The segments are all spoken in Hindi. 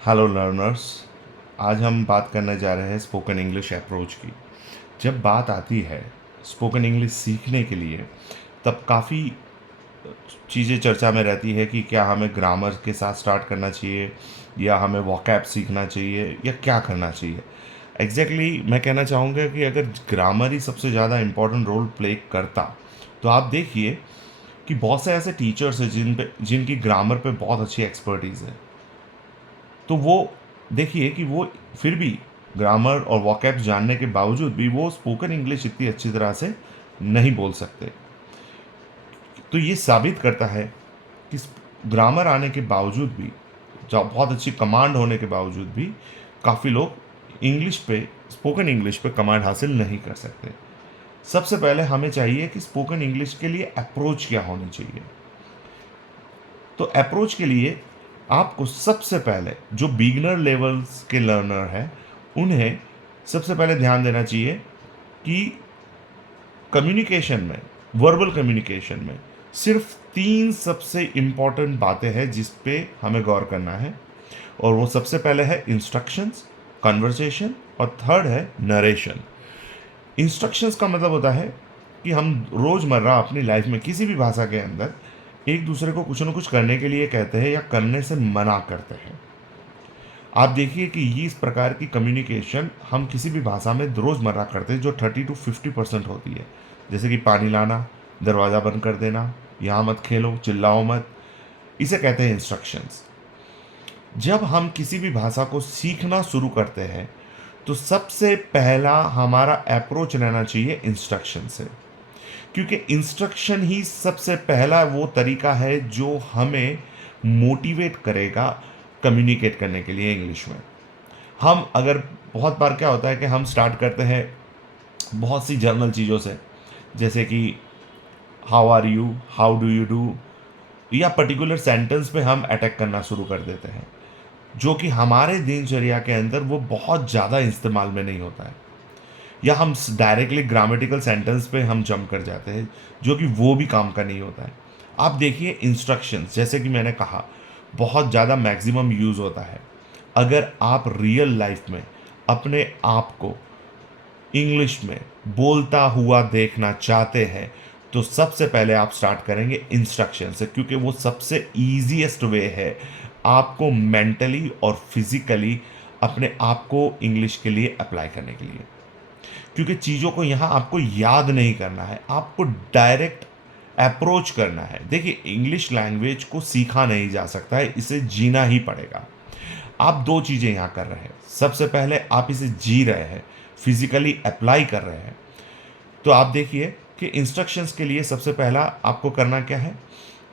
Hello learners. आज हम बात करने जा रहे हैं स्पोकन इंग्लिश अप्रोच की। जब बात आती है स्पोकन इंग्लिश सीखने के लिए, तब काफ़ी चीज़ें चर्चा में रहती है कि क्या हमें ग्रामर के साथ स्टार्ट करना चाहिए या हमें वोकैब सीखना चाहिए या क्या करना चाहिए। मैं कहना चाहूँगा कि अगर ग्रामर ही सबसे ज़्यादा इम्पोर्टेंट रोल प्ले करता, तो आप देखिए कि बहुत से ऐसे टीचर्स हैं जिनकी ग्रामर पे बहुत अच्छी एक्सपर्टीज़ है। तो वो देखिए कि वो फिर भी ग्रामर और वोकैब्स जानने के बावजूद भी वो स्पोकन इंग्लिश इतनी अच्छी तरह से नहीं बोल सकते। तो ये साबित करता है कि ग्रामर आने के बावजूद भी, जो बहुत अच्छी कमांड होने के बावजूद भी, काफ़ी लोग इंग्लिश पे स्पोकन इंग्लिश पे कमांड हासिल नहीं कर सकते। सबसे पहले हमें चाहिए कि स्पोकन इंग्लिश के लिए अप्रोच क्या होनी चाहिए। तो अप्रोच के लिए आपको सबसे पहले जो बिगिनर लेवल्स के लर्नर हैं उन्हें सबसे पहले ध्यान देना चाहिए कि कम्युनिकेशन में, वर्बल कम्युनिकेशन में सिर्फ तीन सबसे इम्पॉर्टेंट बातें हैं जिस पे हमें गौर करना है। और वो सबसे पहले है इंस्ट्रक्शंस, कन्वर्सेशन, और थर्ड है नरेशन। इंस्ट्रक्शंस का मतलब होता है कि हम रोज़मर्रा अपनी लाइफ में किसी भी भाषा के अंदर एक दूसरे को कुछ न कुछ करने के लिए कहते हैं या करने से मना करते हैं। आप देखिए कि ये इस प्रकार की कम्युनिकेशन हम किसी भी भाषा में रोज़मर्रा करते हैं जो 30 to 50% होती है। जैसे कि पानी लाना, दरवाज़ा बंद कर देना, यहाँ मत खेलो, चिल्लाओ मत, इसे कहते हैं इंस्ट्रक्शंस। जब हम किसी भी भाषा को सीखना शुरू करते हैं तो सबसे पहला हमारा अप्रोच रहना चाहिए इंस्ट्रक्शन से, क्योंकि इंस्ट्रक्शन ही सबसे पहला वो तरीका है जो हमें मोटिवेट करेगा कम्युनिकेट करने के लिए इंग्लिश में। हम अगर बहुत बार क्या होता है कि हम स्टार्ट करते हैं बहुत सी जर्नल चीज़ों से, जैसे कि how are you, how do you do, या पर्टिकुलर सेंटेंस पे हम अटैक करना शुरू कर देते हैं, जो कि हमारे दिनचर्या के अंदर वो बहुत ज़्यादा इस्तेमाल में नहीं होता है। या हम डायरेक्टली ग्रामेटिकल सेंटेंस पे हम जंप कर जाते हैं, जो कि वो भी काम का नहीं होता है। आप देखिए इंस्ट्रक्शंस, जैसे कि मैंने कहा, बहुत ज़्यादा मैक्सिमम यूज़ होता है। अगर आप रियल लाइफ में अपने आप को इंग्लिश में बोलता हुआ देखना चाहते हैं तो सबसे पहले आप स्टार्ट करेंगे इंस्ट्रक्शन से, क्योंकि वो सबसे ईजीएस्ट वे है आपको मेंटली और फिजिकली अपने आप को इंग्लिश के लिए अप्लाई करने के लिए। क्योंकि चीज़ों को यहाँ आपको याद नहीं करना है, आपको डायरेक्ट अप्रोच करना है। देखिए, इंग्लिश लैंग्वेज को सीखा नहीं जा सकता है, इसे जीना ही पड़ेगा। आप दो चीज़ें यहाँ कर रहे हैं। सबसे पहले आप इसे जी रहे हैं, फिजिकली अप्लाई कर रहे हैं। तो आप देखिए कि इंस्ट्रक्शंस के लिए सबसे पहला आपको करना क्या है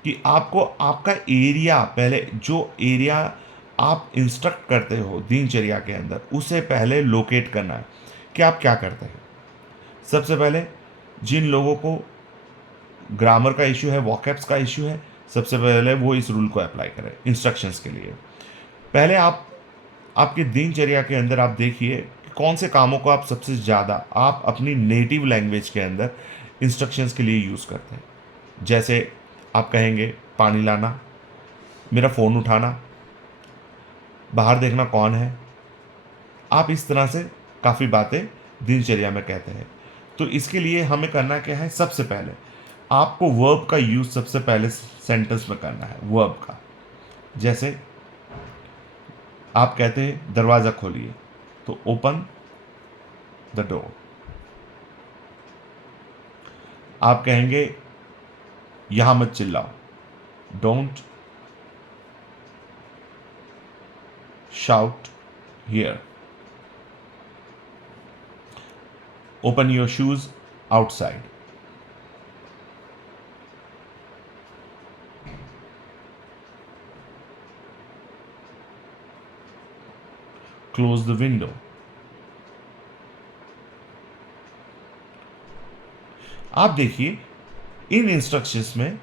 कि आपको आपका एरिया, पहले जो एरिया आप इंस्ट्रक्ट करते हो दिनचर्या के अंदर, उसे पहले लोकेट करना है कि आप क्या करते हैं। सबसे पहले जिन लोगों को ग्रामर का इश्यू है, वॉकैब्स का इश्यू है, सबसे पहले वो इस रूल को अप्लाई करें इंस्ट्रक्शंस के लिए। पहले आप आपकी दिनचर्या के अंदर आप देखिए कि कौन से कामों को आप सबसे ज़्यादा आप अपनी नेटिव लैंग्वेज के अंदर इंस्ट्रक्शंस के लिए यूज़ करते हैं। जैसे आप कहेंगे पानी लाना, मेरा फ़ोन उठाना, बाहर देखना कौन है। आप इस तरह से काफ़ी बातें दिनचर्या में कहते हैं। तो इसके लिए हमें करना क्या है, सबसे पहले आपको वर्ब का यूज़ सबसे पहले सेंटेंस में करना है, वर्ब का। जैसे आप कहते हैं दरवाज़ा खोलिए, तो ओपन द डोर। आप कहेंगे यहां मत चिल्लाओ, don't shout here. Open your shoes outside. Close the window. आप देखिए इन इंस्ट्रक्शंस में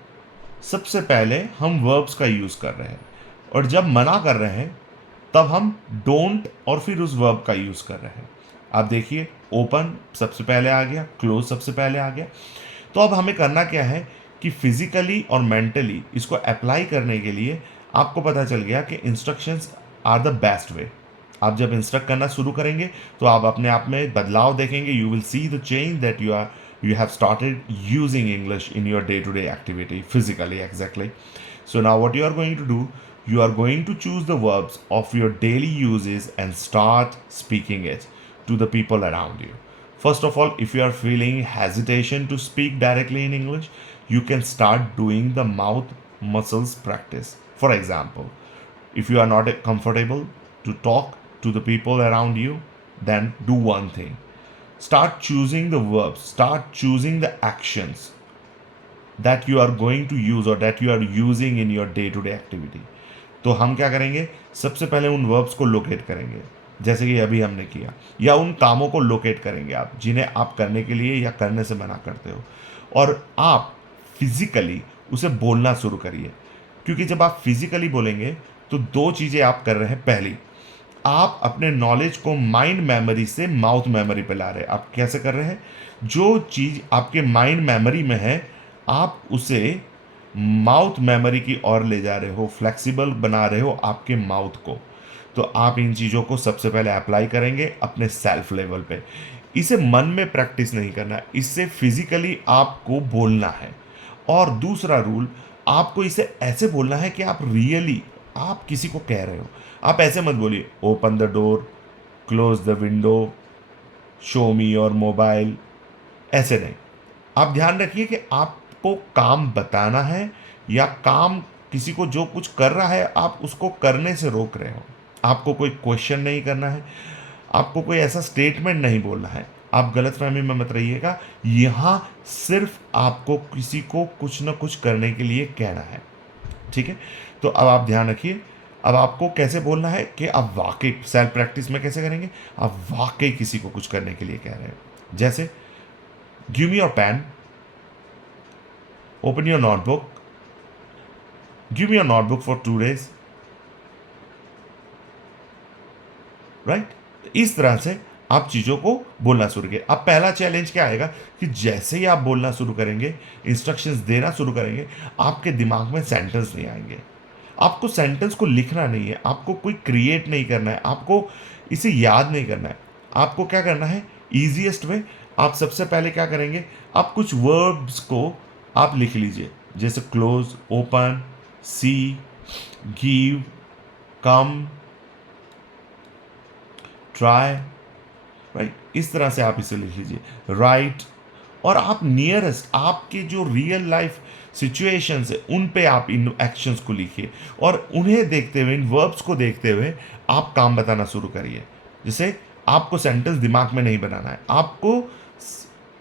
सबसे पहले हम वर्ब्स का यूज़ कर रहे हैं, और जब मना कर रहे हैं तब हम डोंट और फिर उस वर्ब का यूज़ कर रहे हैं। आप देखिए ओपन सबसे पहले आ गया, क्लोज सबसे पहले आ गया। तो अब हमें करना क्या है कि फिजिकली और मेंटली इसको अप्लाई करने के लिए आपको पता चल गया कि instructions are the best way. आप जब इंस्ट्रक्ट करना शुरू करेंगे तो आप अपने आप में बदलाव देखेंगे, you will see the change that you have started using English in your day-to-day activity physically. Exactly. So now what you are going to do, you are going to choose the verbs of your daily uses and start speaking it to the people around you. First of all, if you are feeling hesitation to speak directly in English, you can start doing the mouth muscles practice. For example, if you are not comfortable to talk to the people around you, then do one thing: start choosing the verbs, start choosing the actions that you are going to use or that you are using in your day to day activity. तो हम क्या करेंगे, सबसे पहले उन वर्ब्स को लोकेट करेंगे जैसे कि अभी हमने किया, या उन कामों को लोकेट करेंगे आप जिन्हें आप करने के लिए या करने से मना करते हो, और आप फिजिकली उसे बोलना शुरू करिए। क्योंकि जब आप फिजिकली बोलेंगे तो दो चीज़ें आप कर रहे हैं। पहली, आप अपने नॉलेज को माइंड मेमोरी से माउथ मेमोरी पे ला रहे हैं। आप कैसे कर रहे हैं, जो चीज़ आपके माइंड मेमोरी में है आप उसे माउथ मेमोरी की ओर ले जा रहे हो, फ्लेक्सिबल बना रहे हो आपके माउथ को। तो आप इन चीज़ों को सबसे पहले अप्लाई करेंगे अपने सेल्फ लेवल पे। इसे मन में प्रैक्टिस नहीं करना है, इससे फिजिकली आपको बोलना है। और दूसरा रूल, आपको इसे ऐसे बोलना है कि आप रियली आप किसी को कह रहे हो। आप ऐसे मत बोलिए open the door, close the window, show me your mobile, ऐसे नहीं। आप ध्यान रखिए कि आपको काम बताना है या काम किसी को जो कुछ कर रहा है आप उसको करने से रोक रहे हो। आपको कोई क्वेश्चन नहीं करना है, आपको कोई ऐसा स्टेटमेंट नहीं बोलना है। आप गलतफहमी में मत रहिएगा, यहाँ सिर्फ आपको किसी को कुछ ना कुछ करने के लिए कहना है। ठीक है, तो अब आप ध्यान रखिए, अब आपको कैसे बोलना है कि आप वाकई सेल्फ प्रैक्टिस में कैसे करेंगे, आप वाकई किसी को कुछ करने के लिए कह रहे हैं। जैसे give me your pen, open your notebook, give me your notebook for 2 days, right. इस तरह से आप चीज़ों को बोलना शुरू करें। अब पहला चैलेंज क्या आएगा कि जैसे ही आप बोलना शुरू करेंगे, इंस्ट्रक्शंस देना शुरू करेंगे, आपके दिमाग में सेंटेंस नहीं आएंगे। आपको सेंटेंस को लिखना नहीं है, आपको कोई क्रिएट नहीं करना है, आपको इसे याद नहीं करना है। आपको क्या करना है, ईजीएस्ट वे, आप सबसे पहले क्या करेंगे, आप कुछ वर्ब्स को आप लिख लीजिए, जैसे क्लोज, ओपन, सी, गिव, कम, ट्राई, राइट। इस तरह से आप इसे लिख लीजिए, राइट। और आप नियरेस्ट आपके जो रियल लाइफ सिचुएशंस है उन पे आप इन एक्शंस को लिखिए, और उन्हें देखते हुए, इन वर्ब्स को देखते हुए आप काम बताना शुरू करिए। जैसे आपको सेंटेंस दिमाग में नहीं बनाना है, आपको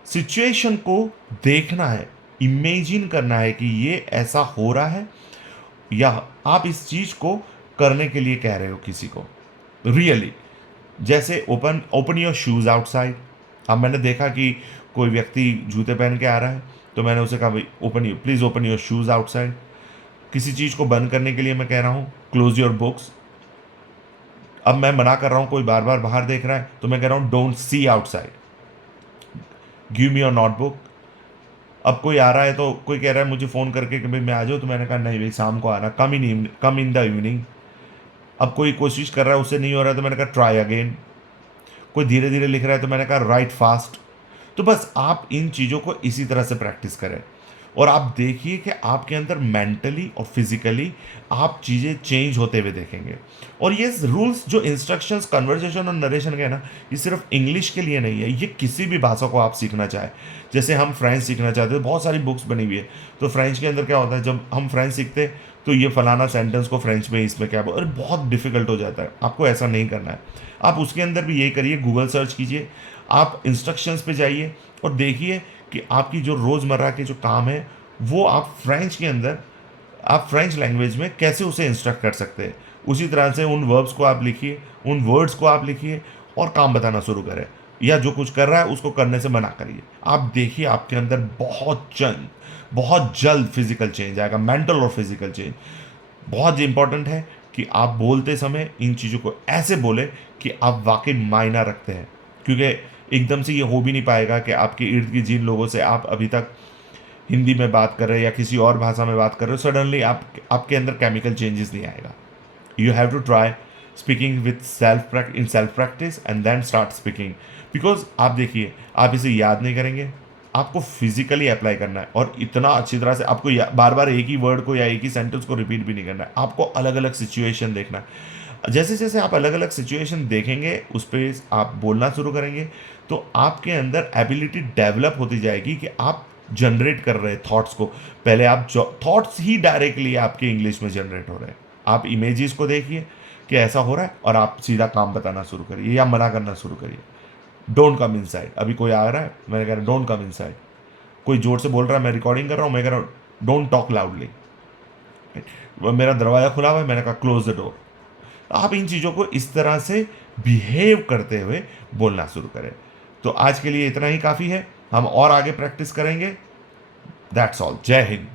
सिचुएशन को देखना है, इमेजिन करना है कि ये ऐसा हो रहा है या आप इस चीज़ को करने के लिए कह रहे हो किसी को रियली। जैसे ओपन योर शूज़ आउटसाइड। अब मैंने देखा कि कोई व्यक्ति जूते पहन के आ रहा है, तो मैंने उसे कहा भाई please open your shoes outside. किसी चीज़ को बंद करने के लिए मैं कह रहा हूँ क्लोज योर बुक्स। अब मैं मना कर रहा हूँ, कोई बार बार बाहर देख रहा है, तो मैं कह रहा हूँ don't see outside, give me your notebook. अब कोई आ रहा है तो कोई कह रहा है मुझे फ़ोन करके कि भाई मैं आ जाऊँ, तो मैंने कहा नहीं भाई शाम को आना, कम इन द इवनिंग। अब कोई कोशिश कर रहा है, उससे नहीं हो रहा है, तो मैंने कहा ट्राई अगेन। कोई धीरे धीरे लिख रहा है तो मैंने कहा राइट फास्ट। तो बस आप इन चीज़ों को इसी तरह से प्रैक्टिस करें, और आप देखिए कि आपके अंदर मेंटली और फिजिकली आप चीज़ें चेंज होते हुए देखेंगे। और ये रूल्स जो इंस्ट्रक्शंस कन्वर्सेशन और नरेशन के हैं ना, ये सिर्फ इंग्लिश के लिए नहीं है, ये किसी भी भाषा को आप सीखना चाहें। जैसे हम फ्रेंच सीखना चाहते हैं, बहुत सारी बुक्स बनी हुई है, तो फ्रेंच के अंदर क्या होता है, जब हम फ्रेंच सीखते हैं तो ये फलाना सेंटेंस को फ्रेंच में इसमें क्या बोल, और बहुत डिफिकल्ट हो जाता है। आपको ऐसा नहीं करना है, आप उसके अंदर भी यही करिए, गूगल सर्च कीजिए, आप इंस्ट्रक्शंस पे जाइए और देखिए कि आपकी जो रोज़मर्रा के जो काम है वो आप फ्रेंच के अंदर, आप फ्रेंच लैंग्वेज में कैसे उसे इंस्ट्रक्ट कर सकते हैं। उसी तरह से उन वर्ब्स को आप लिखिए, उन वर्ड्स को आप लिखिए और काम बताना शुरू करें, या जो कुछ कर रहा है उसको करने से मना करिए। आप देखिए आपके अंदर बहुत जल्द फिजिकल चेंज आएगा, मेंटल और फिजिकल चेंज। बहुत इंपॉर्टेंट है कि आप बोलते समय इन चीज़ों को ऐसे बोले कि आप वाकई मायना रखते हैं, क्योंकि एकदम से ये हो भी नहीं पाएगा कि आपके इर्द गिर्द जिन लोगों से आप अभी तक हिंदी में बात कर रहे हैं या किसी और भाषा में बात कर रहे हो, सडनली आपके अंदर केमिकल चेंजेस नहीं आएगा। You have to try, speaking with self practice and then start speaking. Because आप देखिए, आप इसे याद नहीं करेंगे, आपको फिजिकली अप्लाई करना है, और इतना अच्छी तरह से आपको बार बार एक ही वर्ड को या एक ही सेंटेंस को रिपीट भी नहीं करना है, आपको अलग अलग सिचुएशन देखना है। जैसे जैसे आप अलग अलग सिचुएशन देखेंगे, उस पर आप बोलना शुरू करेंगे, तो आपके अंदर एबिलिटी डेवलप होती जाएगी कि आप जनरेट कर रहे थॉट्स को। पहले आप थॉट्स ही डायरेक्टली आपके इंग्लिश में जनरेट हो रहे हैं। आप इमेजेस को देखिए कि ऐसा हो रहा है, और आप सीधा काम बताना शुरू करिए या मना करना शुरू करिए। Don't come in side. अभी कोई आ रहा है, मैं कह रहा हूँ डोंट कम इन साइड। कोई जोर से बोल रहा है, मैं रिकॉर्डिंग कर रहा हूँ, मैं कह रहा हूँ डोंट टॉक लाउडली। मेरा दरवाज़ा खुला हुआ है, मैंने कहा क्लोज द डोर। आप इन चीज़ों को इस तरह से बिहेव करते हुए बोलना शुरू करें। तो आज के लिए इतना ही काफ़ी है, हम और आगे प्रैक्टिस करेंगे। That's all. जय हिंद।